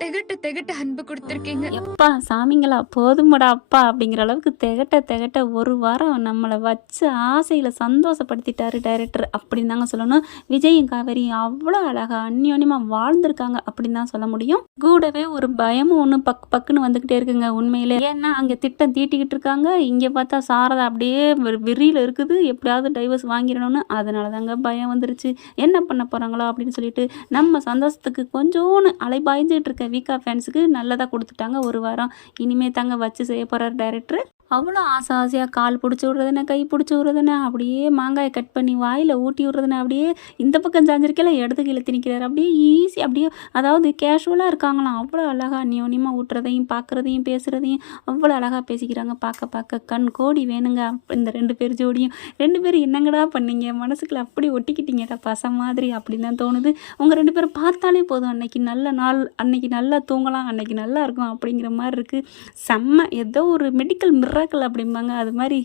திகட்ட திகட்ட அன்பு குடுத்துருக்கீங்க. எப்பா சாமிங்களா போதுமடா அப்பா அப்படிங்கிற அளவுக்கு திகட்ட திகட்ட ஒரு வாரம் நம்மளை வச்சு ஆசையில் சந்தோஷப்படுத்திட்டாரு டைரக்டர் அப்படின்னு தாங்க சொல்லணும். விஜயும் காவேரியும் அவ்வளோ அழகா அந்யோன்யமாக வாழ்ந்திருக்காங்க அப்படின்னு தான் சொல்ல முடியும். கூடவே ஒரு பயமும் ஒன்று பக்குன்னு வந்துக்கிட்டே இருக்குங்க உண்மையிலே. ஏன்னா அங்கே திட்டம் தீட்டிக்கிட்டு இருக்காங்க, இங்கே பார்த்தா சாரதா அப்படியே வெறியில் இருக்குது, எப்படியாவது டைவர்ஸ் வாங்கிடணும்னு. அதனால தாங்க பயம் வந்துருச்சு, என்ன பண்ண போகிறாங்களோ அப்படின்னு சொல்லிட்டு. நம்ம சந்தோஷத்துக்கு கொஞ்சோன்னு அலைபாய்ஞ்சிட்டு இருக்க வீக்கா ஃபேன்ஸுக்கு நல்லதாக கொடுத்துட்டாங்க ஒரு வாரம். இனிமே தாங்க வச்சு செய்ய போகிறார் டைரக்டர். அவ்வளோ ஆசை ஆசையாக கால் பிடிச்சி விட்றதுன்னு, கை பிடிச்சி விட்றதுன்னு, அப்படியே மாங்காயை கட் பண்ணி வாயில் ஊட்டி விட்றதுன்னு, அப்படியே இந்த பக்கம் சாஞ்சிருக்கல இடத்துக்கு இழுத்து நிற்கிறாரு. அப்படியே ஈஸி, அப்படியே அதாவது கேஷுவலாக இருக்காங்களாம். அவ்வளோ அழகாக அந்யோன்யமாக ஊட்டுறதையும் பார்க்குறதையும் பேசுகிறதையும் அவ்வளோ அழகாக பேசிக்கிறாங்க. பார்க்க பார்க்க கண் கோடி வேணுங்க இந்த 2 பேர் ஜோடியும். 2 பேரும் என்னங்கடா பண்ணீங்க, மனசுக்குள்ள அப்படி ஒட்டிக்கிட்டீங்கடா பச மாதிரி அப்படின்னு தான் தோணுது. உங்கள் 2 பேரும் பார்த்தாலே போதும், அன்னைக்கு நல்ல நாள், அன்னைக்கு நல்லா தூங்கலாம், அன்னைக்கு நல்லா இருக்கும் அப்படிங்கிற மாதிரி இருக்குது. செம்ம ஏதோ ஒரு மெடிக்கல் மிராக்கிள் அப்படிம்பாங்க, அது மாதிரி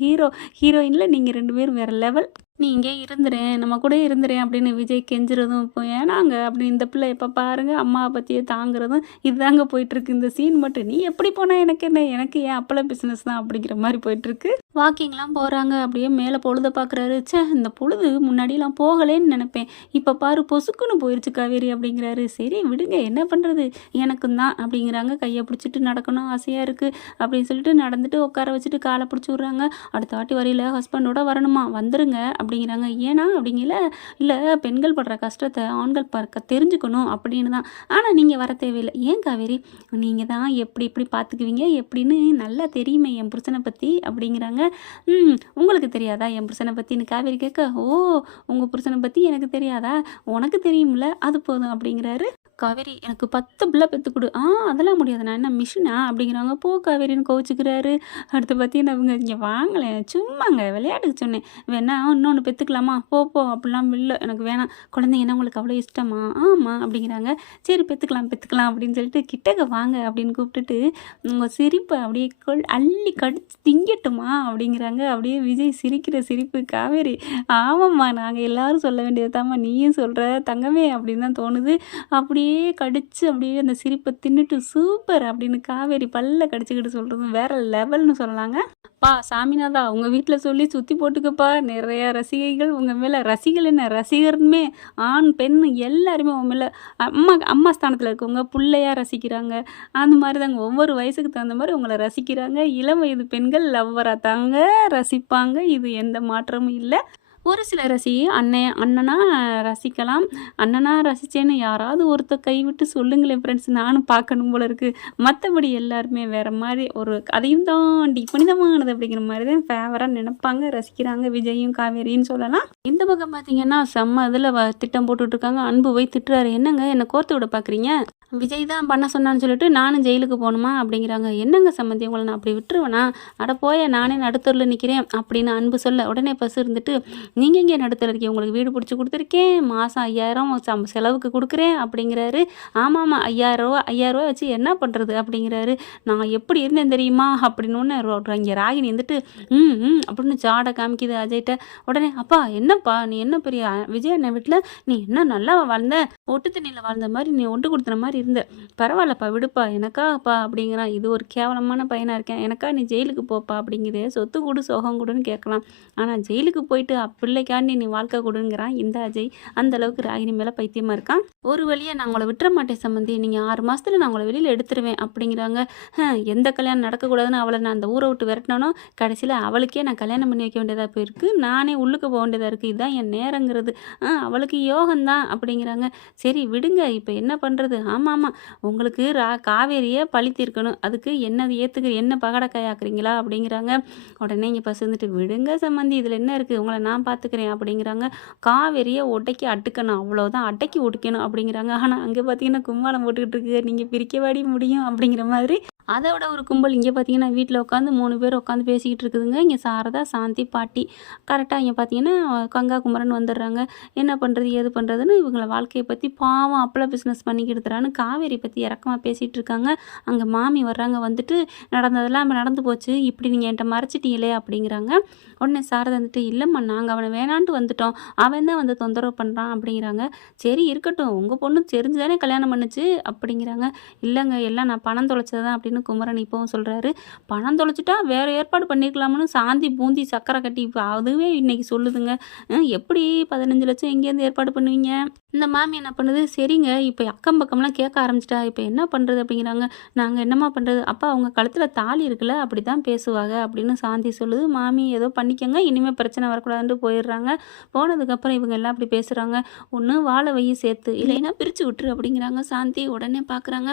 ஹீரோயினில் நீங்கள் 2 பேரும் வேறு லெவல். நீ இங்கே இருந்துறேன், நம்ம கூட இருந்துறேன் அப்படின்னு விஜய் கெஞ்சுறதும், இப்போ ஏனாங்க அப்படின்னு இந்த பிள்ளை எப்போ பாருங்க அம்மாவை பற்றியே தாங்குறதும் இதுதாங்க போயிட்டுருக்கு இந்த சீன் மட்டும். நீ எப்படி போனால் எனக்கு என்ன, எனக்கு ஏன் அப்பளம் பிஸ்னஸ் தான் அப்படிங்கிற மாதிரி போயிட்டுருக்கு. வாக்கிங்லாம் போகிறாங்க, அப்படியே மேலே பொழுதை பார்க்குறாரு. இந்த பொழுது முன்னாடியெல்லாம் போகலேன்னு நினைப்பேன், இப்போ பாரு பொசுக்குன்னு போயிடுச்சு காவேரி அப்படிங்கிறாரு. சரி விடுங்க, என்ன பண்ணுறது, எனக்கும் தான் அப்படிங்கிறாங்க. கையை பிடிச்சிட்டு நடக்கணும் ஆசையாக இருக்குது அப்படின்னு சொல்லிட்டு நடந்துட்டு உட்கார வச்சுட்டு காலை பிடிச்சி விட்றாங்க. அடுத்த வாட்டி வரையில் ஹஸ்பண்டோட வரணுமா, வந்துருங்க அப்படிங்கிறாங்க. ஏன்னா அப்படிங்கல, இல்லை பெண்கள் படுற கஷ்டத்தை ஆண்கள் பார்க்க தெரிஞ்சுக்கணும் அப்படின்னு தான். ஆனால் நீங்கள் வர தேவையில்லை. ஏன் காவேரி, நீங்கள் தான் எப்படி எப்படி பார்த்துக்குவீங்க எப்படின்னு நல்லா தெரியுமே என் புருஷனை பற்றி அப்படிங்கிறாங்க. உங்களுக்கு தெரியாதா என் புருஷனை பற்றின்னு காவேரி கேட்க, ஓ உங்கள் புருஷனை பற்றி எனக்கு தெரியாதா, உனக்கு தெரியும்ல அது போதும் அப்படிங்கிறாரு. காவேரி எனக்கு 10 பிள்ளை பெற்று கொடு. அதெல்லாம் முடியாது, நான் என்ன மிஷினா அப்படிங்கிறாங்க. போ காவேரின்னு கோவிச்சுக்கிறாரு. அடுத்து பார்த்தீங்கன்னா அவங்க இங்கே வாங்கலேன், சும்மாங்க விளையாட்டுக்கு சொன்னேன், வேணா இன்னொன்று பெற்றுக்கலாமா, போ அப்படிலாம் இல்லை எனக்கு வேணாம், குழந்தைங்கன்னா உங்களுக்கு அவ்வளோ இஷ்டமா, ஆமாம் அப்படிங்கிறாங்க. சரி பெற்றுக்கலாம் அப்படின்னு சொல்லிட்டு கிட்டக்க வாங்க அப்படின்னு கூப்பிட்டுட்டு உங்கள் சிரிப்பை அப்படியே அள்ளி கடிச்சு திங்கட்டுமா அப்படிங்கிறாங்க. அப்படியே விஜய் சிரிக்கிற சிரிப்பு. காவேரி ஆமாம்மா, நாங்கள் எல்லாரும் சொல்ல வேண்டியது தாம்மா நீயும் சொல்கிற தங்கமே அப்படின்னு தான் தோணுது. அப்படியே கடிச்சு அப்படியே அந்த சிரிப்பை தின்னுட்டு சூப்பர் அப்படின்னு காவேரி பல்ல கடிச்சுக்கிட்டு சொல்கிறது வேற லெவல்னு சொல்லலாங்க. பா சாமிநாதா, உங்கள் வீட்டில் சொல்லி சுற்றி போட்டுக்கப்பா, நிறைய ரசிகைகள் உங்கள் மேலே, ரசிகர்கள் என்ன ரசிகருமே ஆண் பெண் எல்லாருமே உங்கள் மேலே அம்மா ஸ்தானத்தில் இருக்கவங்க பிள்ளையாக ரசிக்கிறாங்க. அந்த மாதிரி தாங்க ஒவ்வொரு வயசுக்கு தகுந்த மாதிரி உங்களை ரசிக்கிறாங்க. இளம் வயது பெண்கள் லவ்வராக தாங்க ரசிப்பாங்க, இது எந்த மாற்றமும் இல்லை. ஒரு சில அண்ணனா ரசிக்கலாம். அண்ணனா ரசித்தேன்னு யாராவது ஒருத்தர் கைவிட்டு சொல்லுங்களேன் ஃப்ரெண்ட்ஸ், நானும் பார்க்கணும் போல இருக்குது. மற்றபடி எல்லாருமே வேறு மாதிரி ஒரு அதையும் தாண்டி புனிதமானது அப்படிங்கிற மாதிரி தான் ஃபேவராக நினைப்பாங்க, ரசிக்கிறாங்க விஜயும் காவேரின்னு சொல்லலாம். இந்த பக்கம் பார்த்தீங்கன்னா செம்ம இதில் திட்டம் போட்டுட்ருக்காங்க. அன்பு போய் திட்டுறாரு, என்னங்க என்னை கோர்த்து விட பார்க்குறீங்க, விஜய் தான் பண்ண சொன்னான்னு சொல்லிட்டு நானும் ஜெயிலுக்கு போகணுமா அப்படிங்கிறாங்க. என்னங்க சம்மந்தி, உங்களை நான் அப்படி விட்டுருவேனா, அட போய நானே நடுத்தரில் நிற்கிறேன் அப்படின்னு அன்பு சொல்ல உடனே பஸ் இருந்துட்டு, நீங்கள் இங்கே நடுத்தர இருக்கீங்க, உங்களுக்கு வீடு பிடிச்சி கொடுத்துருக்கேன், மாதம் 5000 செலவுக்கு கொடுக்குறேன் அப்படிங்கிறாரு. ஆமாம் 5000 வச்சு என்ன பண்ணுறது அப்படிங்கிறாரு. நான் எப்படி இருந்தேன் தெரியுமா அப்படின்னு இங்கே ராகினி வந்துட்டு அப்படின்னு ஜாடை காமிக்குது அஜய்கிட்ட. உடனே அப்பா என்னப்பா நீ என்ன பெரிய விஜய் அண்ணன் வீட்டில் நீ என்ன நல்லா வாழ்ந்த, ஒட்டு தண்ணியில் வாழ்ந்த மாதிரி நீ ஒட்டு கொடுத்துன மாதிரி இருந்த, பரவாயில்லப்பா விடுப்பா, எனக்காப்பா அப்படிங்கிறான். இது ஒரு கேவலமான பையனாக இருக்கேன், எனக்கா நீ ஜெயிலுக்கு போப்பா அப்படிங்குது. சொத்து கொடு சோகம் கொடுன்னு கேட்கலாம், ஆனால் ஜெயிலுக்கு போயிட்டு பிள்ளைக்காண்டி நீ வாழ்க்கை கொடுங்கிறான் இந்த அஜய். அந்த அளவுக்கு ராகினி மேலே பைத்தியமாக இருக்கான். ஒரு வழியாக நான் உங்களை விட்டுற மாட்டேன் சம்மந்தி, நீங்கள் 6 மாதத்தில் நான் உங்களை வெளியில் எடுத்துருவேன் அப்படிங்கிறாங்க. எந்த கல்யாணம் நடக்கக்கூடாதுன்னு அவளை நான் அந்த ஊரை விட்டு விரட்டினானோ கடைசியில் அவளுக்கே நான் கல்யாணம் பண்ணி வைக்க வேண்டியதாக போயிருக்கு, நானே உள்ளுக்கு போக வேண்டியதாக இருக்குது, இதுதான் என் நேரங்கிறது. அவளுக்கு யோகம்தான் அப்படிங்கிறாங்க. சரி விடுங்க, இப்போ என்ன பண்ணுறது. ஆமாம் உங்களுக்கு காவேரியை பழி தீர்க்கணும், அதுக்கு என்ன என்ன பகடக்காயாக்குறீங்களா அப்படிங்கிறாங்க. உடனே இங்கே பசுந்துட்டு விடுங்க சம்மந்தி, இதில் என்ன இருக்குது, உங்களை நான் பார்த்துக்கிறேன் அப்படிங்கிறாங்க. காவேரியை ஒட்டைக்கு அட்டுக்கணும், அவ்வளோதான் அட்டைக்கு ஒட்டிக்கணும் அப்படிங்கிறாங்க. ஆனால் அங்கே பார்த்தீங்கன்னா கும்மாளம் போட்டுக்கிட்டு இருக்கு, நீங்கள் பிரிக்க வாடி முடியும் அப்படிங்கிற மாதிரி அதோட ஒரு கும்பல் இங்கே பார்த்தீங்கன்னா வீட்டில் உட்காந்து 3 பேர் உட்காந்து பேசிக்கிட்டு இருக்குதுங்க. இங்கே சாரதா, சாந்தி, பாட்டி கரெக்டாக இங்கே பார்த்தீங்கன்னா கங்கா குமரன் வந்துடுறாங்க. என்ன பண்ணுறது ஏது பண்ணுறதுன்னு இவங்கள வாழ்க்கையை பற்றி பாவம் அப்பள பிஸ்னஸ் பண்ணிக்கிட்டுறான்னு காவேரி பற்றி இறக்கமாக பேசிகிட்டு இருக்காங்க. அங்கே மாமி வர்றாங்க. வந்துட்டு நடந்ததெல்லாம் நடந்து போச்சு, இப்படி நீங்கள் என்கிட்ட மறைச்சிட்டீங்களே அப்படிங்கிறாங்க. உடனே சாரதா வந்துட்டு இல்லைம்மா நாங்கள் அவனை வேணான்ட்டு வந்துட்டோம், அவன் தான் வந்து தொந்தரவு பண்ணுறான் அப்படிங்கிறாங்க. சரி இருக்கட்டும், உங்கள் பொண்ணு தெரிஞ்சு தானே கல்யாணம் பண்ணுச்சு அப்படிங்கிறாங்க. இல்லைங்க எல்லாம் நான் பணம் தொலைச்சது தான் அப்படின்னு குமரன் இப்போவும் சொல்கிறாரு. பணம் தொலைச்சிட்டா வேறு ஏற்பாடு பண்ணியிருக்கலாம்னு சாந்தி பூந்தி சக்கரை கட்டி இப்போ அதுவே இன்னைக்கு சொல்லுதுங்க. எப்படி 15 லட்சம் எங்கேருந்து ஏற்பாடு பண்ணுவீங்க? இந்த மாமி என்ன பண்ணுது, சரிங்க இப்போ அக்கம் பக்கம்லாம் கேட்க ஆரம்பிச்சிட்டா, இப்போ என்ன பண்ணுறது அப்படிங்கிறாங்க. நாங்கள் என்னம்மா பண்ணுறது, அப்பா அவங்க கழுத்தில் தாலி இருக்குல்ல அப்படி தான் பேசுவாங்க அப்படின்னு சாந்தி சொல்லுது. மாமி ஏதோ பண்ணிக்கங்க, இனிமேல் பிரச்சனை வரக்கூடாதுன்ட்டு போயிடுறாங்க. போனதுக்கப்புறம் இவங்க எல்லாம் அப்படி பேசுகிறாங்க. ஒன்று வாழை வையை சேர்த்து இல்லைன்னா பிரித்து விட்டுரு அப்படிங்கிறாங்க சாந்தி. உடனே பார்க்குறாங்க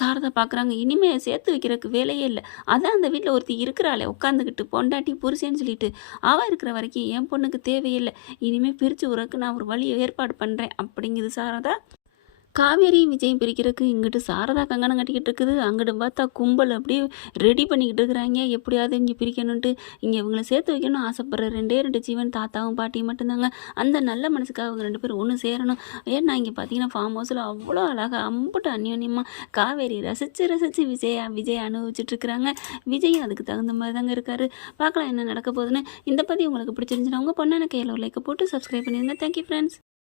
சாரதா பார்க்குறாங்க, இனிமேல் சேர்த்து வைக்கிறதுக்கு வேலையே இல்லை, அதான் அந்த வீட்டில் ஒருத்தி இருக்கிறாளே உட்காந்துக்கிட்டு பொண்டாட்டி புருஷன்னு சொல்லிட்டு, அவள் இருக்கிற வரைக்கும் என் பொண்ணுக்கு தேவையில்லை, இனிமேல் பிரித்து விட்றதுக்கு நான் ஒரு வழியை ஏற்பாடு பண்ணுறேன் அப்படிங்குது சாரதா. காவேரியும் விஜயம் பிரிக்கிறதுக்கு இங்கிட்டு சாரதா கங்கணம் கட்டிக்கிட்டு இருக்குது, அங்கிட்டு பார்த்தா கும்பல் அப்படியே ரெடி பண்ணிக்கிட்டு இருக்கிறாங்க எப்படியாவது இங்கே பிரிக்கணுன்ட்டு. இங்கே இவங்களை சேர்த்து வைக்கணும்னு ஆசைப்படுற 2 ஜீவன் தாத்தாவும் பாட்டியும் மட்டும்தாங்க. அந்த நல்ல மனசுக்காக அவங்க 2 பேரும் ஒன்று சேரணும். ஏன்னா இங்கே பார்த்தீங்கன்னா ஃபார்ம் ஹவுஸில் அவ்வளோ அழகாக அம்புட்டு அந்யோன்யமாக காவேரி ரசித்து விஜய் அனுபவிச்சுட்டு இருக்கிறாங்க. விஜயும் அதுக்கு தகுந்த மாதிரி தாங்க இருக்காரு. பார்க்கலாம் என்ன நடக்க போகுதுன்னு. இந்த பற்றி உங்களுக்கு பிடிச்சிருந்துச்சுன்னா உங்கள் பொண்ணான கையில் ஒரு லைக்கை போட்டு சப்ஸ்கிரைப் பண்ணிடுங்க. Thank you friends.